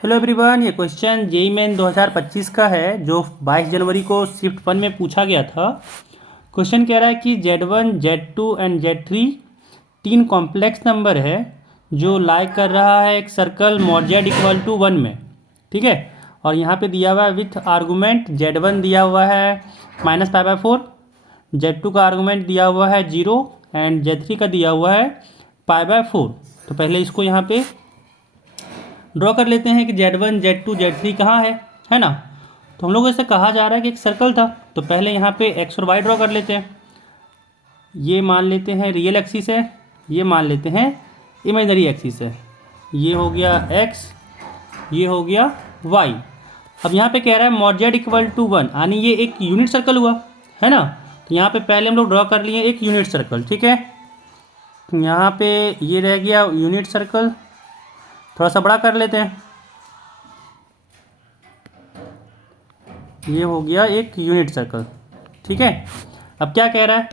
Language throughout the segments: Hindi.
हेलो एवरीवन, ये क्वेश्चन जेईई मेन 2025 का है जो 22 जनवरी को शिफ्ट 1 में पूछा गया था। क्वेश्चन कह रहा है कि Z1, Z2 एंड Z3 तीन कॉम्प्लेक्स नंबर है जो लाई कर रहा है एक circle mod Z equal to 1 में। ठीक है, और यहाँ पे दिया हुआ है विथ आर्गूमेंट Z1 दिया हुआ है -π/4, Z2 का आर्गूमेंट दिया हुआ है 0 एंड Z3 का दिया हुआ है π/4। तो पहले इसको यहाँ पे ड्रॉ कर लेते हैं कि Z1, Z2, Z3 कहाँ है ना। तो हम लोग ऐसे कहा जा रहा है कि एक सर्कल था, तो पहले यहाँ पे एक्स और वाई ड्रॉ कर लेते हैं। ये मान लेते हैं रियल एक्सिस है, ये मान लेते हैं इमेजनरी एक्सिस है। ये हो गया एक्स, ये हो गया वाई। अब यहाँ पे कह रहा है मॉड Z इक्वल टू 1, यानी ये एक यूनिट सर्कल हुआ है ना। तो यहाँ पे पहले हम लोग ड्रॉ कर लिए एक यूनिट सर्कल। ठीक है, यहाँ पे ये रह गया यूनिट सर्कल, थोड़ा सा बड़ा कर लेते हैं। ये हो गया एक यूनिट सर्कल। ठीक है, अब क्या कह रहा है,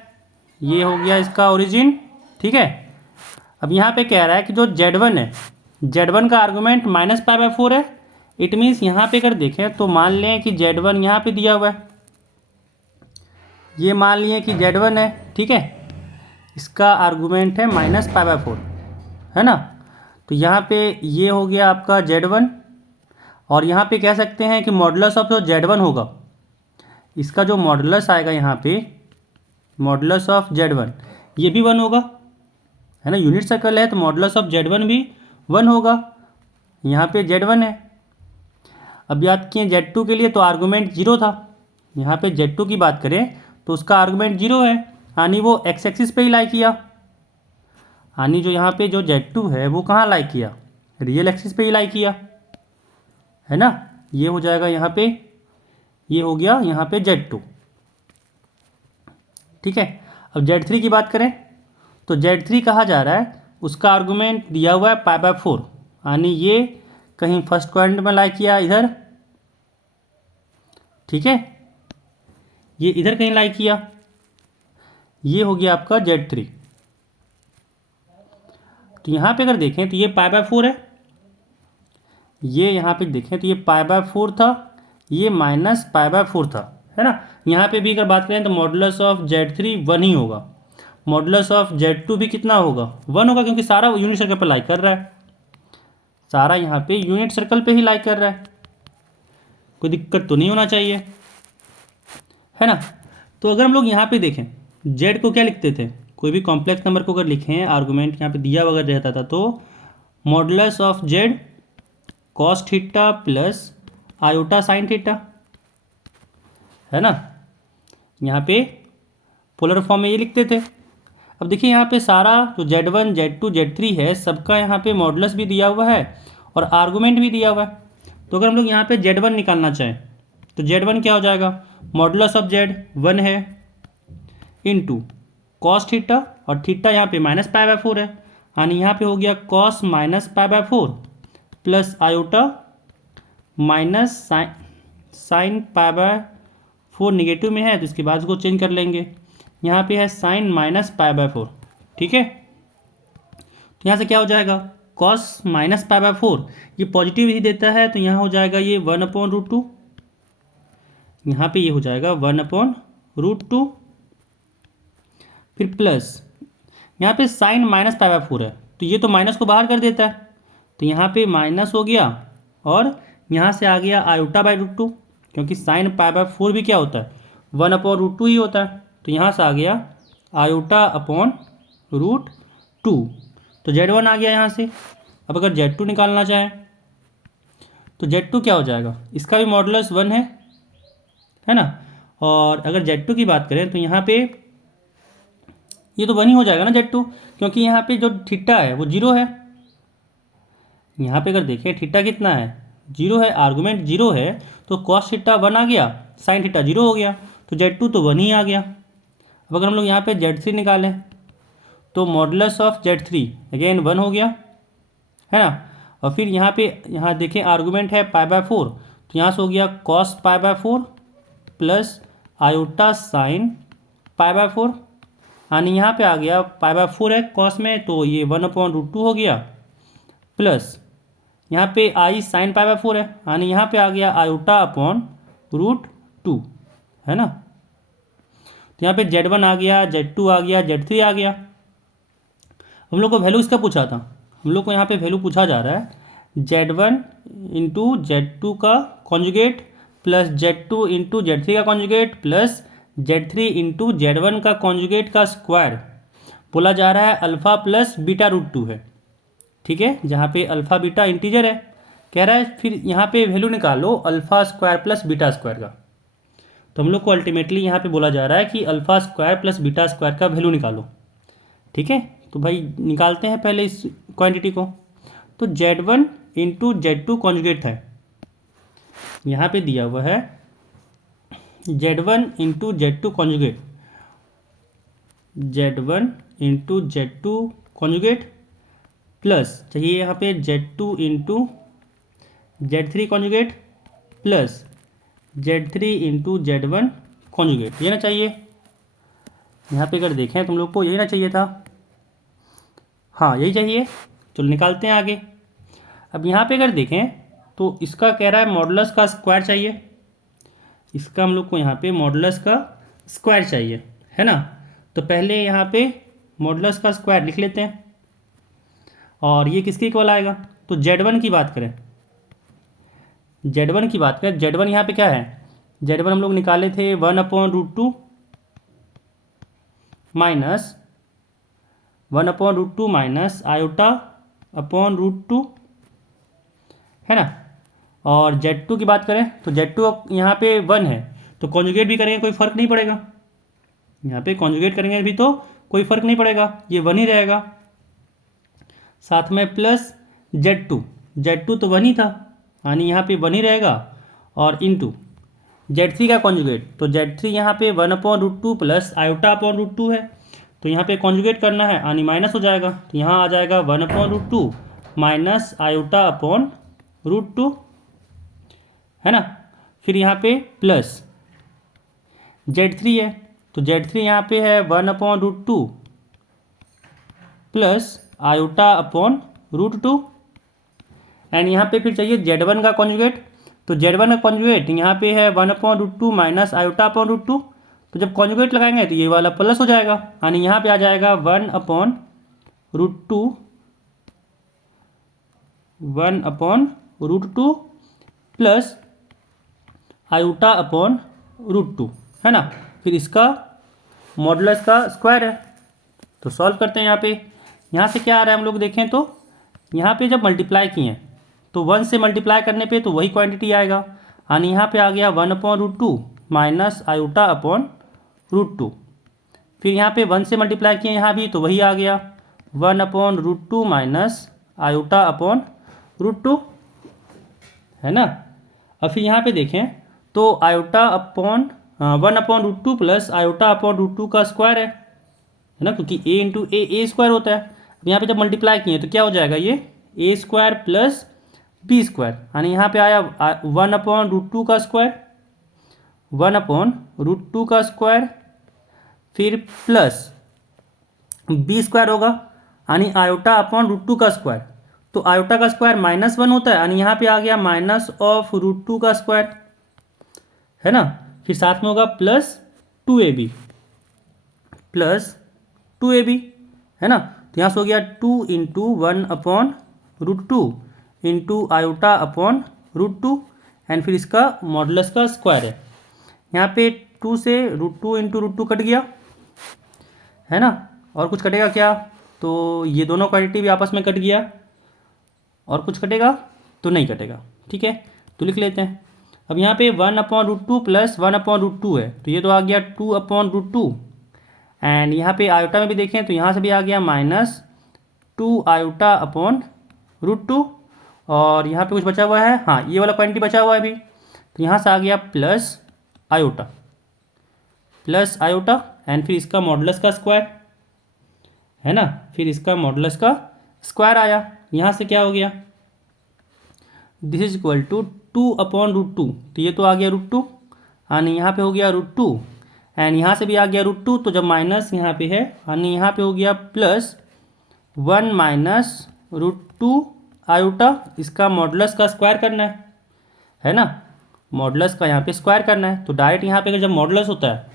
ये हो गया इसका ओरिजिन। ठीक है, अब यहाँ पे कह रहा है कि जो Z1 है, Z1 का आर्गूमेंट -π/4 है। इट मीन्स यहाँ पे अगर देखें तो मान लें कि Z1 यहाँ पे दिया हुआ है, ये मान लिए कि Z1 है। ठीक है, इसका आर्गूमेंट है -π/4, है ना। तो यहाँ पे ये हो गया आपका Z1, और यहाँ पे कह सकते हैं कि मॉडुलस ऑफ जो Z1 होगा, इसका जो मॉडुलस आएगा यहाँ पे, मॉडुलस ऑफ Z1 ये भी 1 होगा, है ना। यूनिट सर्कल है तो मॉडुलस ऑफ Z1 भी 1 होगा। यहाँ पे Z1 है। अब याद किए Z2 के लिए तो आर्गूमेंट 0 था। यहाँ पे Z2 की बात करें तो उसका आर्गूमेंट 0 है, यानी वो एक्स एक्सिस पे ही लाई किया। यानी जो यहाँ पे जो Z2 है वो कहाँ लाई किया, रियल एक्सिस पे ही लाई किया, है ना। ये हो जाएगा यहाँ पे, ये हो गया यहाँ पे Z2। ठीक है, अब Z3 की बात करें तो Z3 कहा जा रहा है, उसका आर्गूमेंट दिया हुआ है π/4, यानी ये कहीं फर्स्ट क्वाड्रेंट में लाई किया इधर। ठीक है, ये इधर कहीं लाई किया। ये हो गया आपका Z3। तो यहाँ पे अगर देखें तो ये π/4 है, ये यहाँ पे देखें तो ये π/4 था, ये -π/4 था, है ना। यहाँ पे भी अगर बात करें तो मॉडुलस ऑफ Z3 1 ही होगा, मॉडुलस ऑफ Z2 भी कितना होगा, 1 होगा, क्योंकि सारा यूनिट सर्कल पर लाई कर रहा है, सारा यहाँ पे यूनिट सर्कल पे ही लाई कर रहा है। कोई दिक्कत तो नहीं होना चाहिए, है ना। तो अगर हम लोग यहाँ पे देखें Z को क्या लिखते थे, कोई भी कॉम्प्लेक्स नंबर को अगर लिखें, आर्गूमेंट यहाँ पे दिया अगर रहता था तो modulus of Z cos theta plus iota sine theta, है ना। यहाँ पे पोलर फॉर्म में ये लिखते थे। अब देखिए यहाँ पे सारा जो Z1, Z2, Z3 है, सबका यहाँ पे मॉडुलस भी दिया हुआ है और आर्गूमेंट भी दिया हुआ है। तो अगर हम लोग यहाँ पे Z1 निकालना चाहें तो Z1 क्या हो जाएगा, मॉडुलस ऑफ Z 1 है इंटू कॉस थीटा, और थीटा यहाँ पे -π/4 है, यानी यहाँ पे हो गया cos -π/4 plus iota minus sine π/4, negative में है तो इसके बाद इसको चेंज कर लेंगे। यहाँ पे है साइन -π/4। ठीक है, तो यहाँ से क्या हो जाएगा, कॉस -π/4 ये पॉजिटिव ही देता है, तो यहाँ हो जाएगा ये 1/√2, यहाँ पे ये हो जाएगा 1/√2, फिर प्लस यहाँ पे साइन -π/4 है तो ये तो माइनस को बाहर कर देता है, तो यहाँ पे माइनस हो गया, और यहाँ से आ गया आयोटा/√2, क्योंकि साइन π/4 भी क्या होता है, 1/√2 ही होता है। तो यहाँ से आ गया आयोटा/√2। तो Z1 आ गया यहाँ से। अब अगर Z2 निकालना चाहें तो Z2 क्या हो जाएगा, इसका भी मॉडुलस 1 है ना। और अगर Z2 की बात करें तो यहाँ पे ये तो 1 ही हो जाएगा ना Z2, क्योंकि यहाँ पे जो थीटा है वो 0 है। यहाँ पे अगर देखें थीटा कितना है, 0 है, आर्गूमेंट 0 है, तो कॉस थीटा 1 आ गया, साइन थीटा 0 हो गया, तो Z2 तो 1 ही आ गया। अब अगर हम लोग यहाँ पे Z3 निकालें तो मॉडुलस ऑफ Z3 अगेन 1 हो गया, है ना। और फिर यहाँ पे यहाँ देखें आर्गूमेंट है π/4, तो यहाँ से हो गया कॉस π/4 प्लस आयोटा साइन π/4, यानी यहाँ पे आ गया π/4 है कॉस में, तो ये 1/√2 हो गया, प्लस यहाँ पे आई साइन पाई बाय 4 है, यानी यहाँ पे आ गया आयोटा अपॉन √2, है ना। तो यहाँ पे Z1 आ गया, Z2 आ गया, Z3 आ गया। हम लोग को वैल्यू इसका पूछा था, हम लोग को यहाँ पे वैल्यू पूछा जा रहा है Z1 इंटू Z2 का conjugate plus Z2 into Z3 का conjugate plus Z3 into Z1 का कॉन्जुगेट का स्क्वायर बोला जा रहा है अल्फ़ा प्लस बीटा √2 है, ठीक है। जहाँ पे अल्फ़ा बीटा इंटीजर है, कह रहा है फिर यहाँ पे वैल्यू निकालो alpha square plus beta square का। तो हम लोग को अल्टीमेटली यहाँ पे बोला जा रहा है कि alpha square plus beta square का वैल्यू निकालो, ठीक है। तो भाई निकालते हैं पहले इस क्वांटिटी को। तो Z1 इंटू Z2 कॉन्जुगेट है, यहाँ पे दिया हुआ है Z1 into Z2 conjugate, Z1 into Z2 conjugate plus चाहिए यहाँ पे Z2 into Z3 conjugate plus Z3 into Z1 conjugate, ये ना चाहिए। यहाँ पे अगर देखें तुम लोग को यही ना चाहिए था, हाँ यही चाहिए। चलो निकालते हैं आगे। अब यहाँ पे अगर देखें तो इसका कह रहा है मॉडुलस का स्क्वायर चाहिए, इसका हम लोग को यहाँ पे मॉडुलस का स्क्वायर चाहिए, है ना। तो पहले यहाँ पे मॉडुलस का स्क्वायर लिख लेते हैं, और ये किसके इक्वल आएगा। तो Z1 की बात करें, Z1 की बात करें, Z1 यहाँ पे क्या है, Z1 हम लोग निकाले थे 1/√2 माइनस 1/√2 माइनस आयोटा अपॉन √2, है ना। और Z2 की बात करें तो Z2 यहाँ पे 1 है, तो कॉन्जुगेट भी करेंगे कोई फ़र्क नहीं पड़ेगा, यहाँ पे कॉन्जुगेट करेंगे भी तो कोई फ़र्क नहीं पड़ेगा, ये 1 ही रहेगा। साथ में प्लस Z2 तो 1 ही था, यानी यहाँ पे 1 ही रहेगा, और इंटू Z3 का कॉन्जुगेट, तो Z3 यहाँ पे 1/√2 प्लस आयोटा अपॉन √2 है, तो यहाँ पे कॉन्जुगेट करना है यानी माइनस हो जाएगा, तो यहाँ आ जाएगा 1/√2 माइनस आयोटा अपॉन √2, है ना। फिर यहाँ पे प्लस Z3 है, तो Z3 यहाँ पे है 1/√2 प्लस आयोटा अपॉन √2, एंड यहाँ पे फिर चाहिए Z1 का कॉन्जुगेट, तो Z1 का कॉन्जुगेट यहाँ पे है 1/√2 माइनस आयोटा अपॉन √2, तो जब कॉन्जुगेट लगाएंगे तो ये वाला प्लस हो जाएगा, यानी यहाँ पे आ जाएगा 1/√2 प्लस आयोटा अपॉन √2, है ना। फिर इसका मॉडुलस का स्क्वायर है, तो सॉल्व करते हैं। यहाँ से क्या आ रहा है हम लोग देखें तो यहाँ पे जब मल्टीप्लाई किए तो 1 से मल्टीप्लाई करने पे तो वही क्वांटिटी आएगा, यानी यहाँ पे आ गया 1/√2 माइनस आयोटा अपॉन √2। फिर यहाँ पे 1 से मल्टीप्लाई किए यहाँ भी तो वही आ गया 1/√2 माइनस आयोटा अपॉन √2, है ना। अब फिर यहाँ पे देखें तो iota upon 1/√2 plus iota upon √2 का स्क्वायर है ना, क्योंकि a इंटू ए स्क्वायर होता है। अब यहाँ पे जब मल्टीप्लाई किए तो क्या हो जाएगा, ये a square plus b square, यानी यहाँ पे आया 1/√2 का स्क्वायर, 1/√2 का स्क्वायर, फिर प्लस b स्क्वायर होगा, यानी आयोटा अपॉन √2 का स्क्वायर, तो आयोटा का स्क्वायर -1 होता है, यानी यहाँ पे आ गया माइनस ऑफ √2 का स्क्वायर, है ना। फिर साथ में होगा प्लस 2ab प्लस 2ab, है ना। तो यहाँ से हो गया 2 into 1/√2 into iota upon √2, and फिर इसका मॉडुलस का स्क्वायर है। यहाँ पे 2 से √2 इंटू √2 कट गया, है ना। और कुछ कटेगा क्या, तो ये दोनों क्वांटिटी भी आपस में कट गया, और कुछ कटेगा तो नहीं कटेगा, ठीक है। तो लिख लेते हैं। अब यहाँ पे 1/√2 प्लस 1/√2 है, तो ये तो आ गया 2/√2, एंड यहाँ पे आयोटा में भी देखें तो यहाँ से भी आ गया -2 आयोटा अपॉन √2, और यहाँ पे कुछ बचा हुआ है, हाँ ये वाला क्वांटिटी बचा हुआ है अभी, तो यहाँ से आ गया प्लस आयोटा एंड फिर इसका मॉडुलस का स्क्वायर, है ना। फिर इसका मॉडुलस का स्क्वायर आया, यहाँ से क्या हो गया, दिस इज इक्वल टू 2/√2, तो ये तो आ गया √2, यानी यहाँ पे हो गया √2, एंड यहाँ से भी आ गया √2, तो जब माइनस यहाँ पे है यानी यहाँ पे हो गया प्लस 1 माइनस √2 आयोटा, इसका मॉडुलस का स्क्वायर करना है ना, मॉडुलस का यहाँ पे स्क्वायर करना है। तो डायरेक्ट यहाँ पे अगर जब मॉडुलस होता है,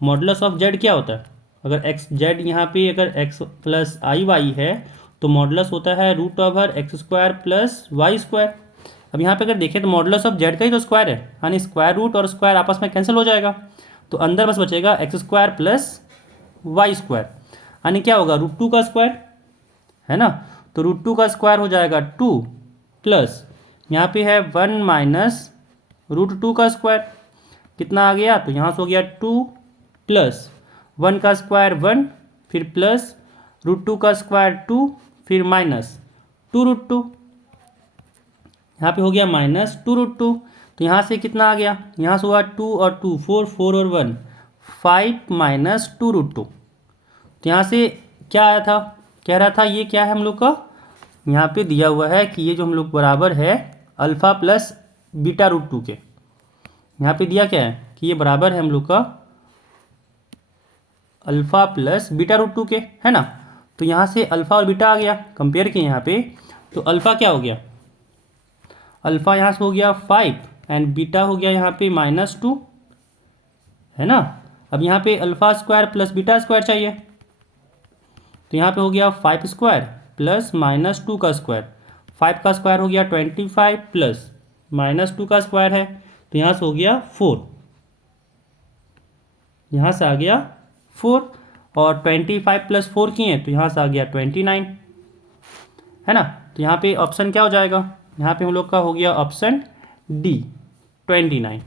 मॉडुलस ऑफ जेड क्या होता है, अगर एक्स जेड यहाँ पे अगर एक्स प्लस आई वाई है तो मॉडुलस होता है root over x square plus y square. अब यहाँ पे अगर देखें तो मॉडुलस ऑफ जेड का ही तो स्क्वायर है, यानी स्क्वायर रूट और स्क्वायर आपस में कैंसिल हो जाएगा, तो अंदर बस बचेगा x square plus y square, यानी क्या होगा रूट टू का स्क्वायर, है ना। तो रूट टू का स्क्वायर हो जाएगा 2 प्लस यहाँ पे है 1 माइनस रूट टू का स्क्वायर, कितना आ गया, तो यहाँ से हो गया 2 प्लस 1 का स्क्वायर 1, फिर प्लस रूट टू का स्क्वायर 2, फिर माइनस 2 रूट टू, यहाँ पे हो गया माइनस 2 रूट टू। तो यहाँ से कितना आ गया, यहाँ से हुआ 2 और 2 4, 4 और 1 5 माइनस 2 रूट टू। तो यहाँ से क्या आया था, कह रहा था ये क्या है हम लोग का, यहाँ पे दिया हुआ है कि ये जो हम लोग बराबर है alpha plus beta root two के, यहाँ पे दिया क्या है कि ये बराबर है हम लोग का alpha plus beta root two के, है ना। तो यहाँ से अल्फ़ा और बीटा आ गया, कंपेयर किए यहाँ पे, तो अल्फ़ा क्या हो गया, अल्फ़ा यहाँ से हो गया 5 एंड बीटा हो गया यहाँ पे -2, है ना। अब यहाँ पे alpha square plus beta square चाहिए, तो यहाँ पे हो गया 5 स्क्वायर प्लस -2 का स्क्वायर, 5 का स्क्वायर हो गया 25 प्लस -2 का स्क्वायर है, तो यहाँ से हो गया 4, यहाँ से आ गया 4 और 25 प्लस 4 किए तो यहाँ से आ गया 29, है ना। तो यहाँ पे ऑप्शन क्या हो जाएगा, यहाँ पे हम लोग का हो गया ऑप्शन डी 29।